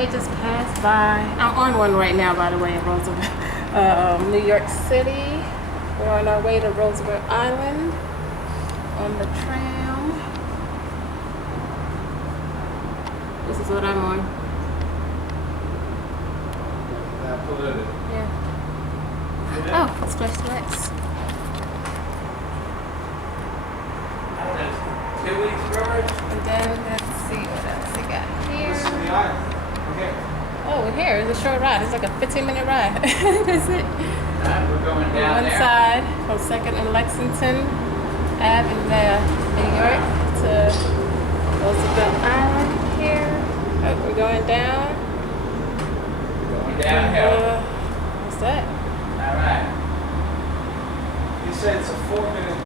tramway just passed by. I'm on one right now, by the way, in Roosevelt, New York City. We're on our way to Roosevelt Island on the tram. This is what I'm on. Yeah. Oh, Splash Flex. 2 weeks forward. And then let's see what else we got here. This is the island. Okay. Oh, we're here. It's a short ride. It's like a 15-minute ride. That's it. We're going down One there. side from 2nd and Lexington Ave in New York to Roosevelt Island here. We're going down. Going downhill. What's that? All right. You said it's a 4-minute.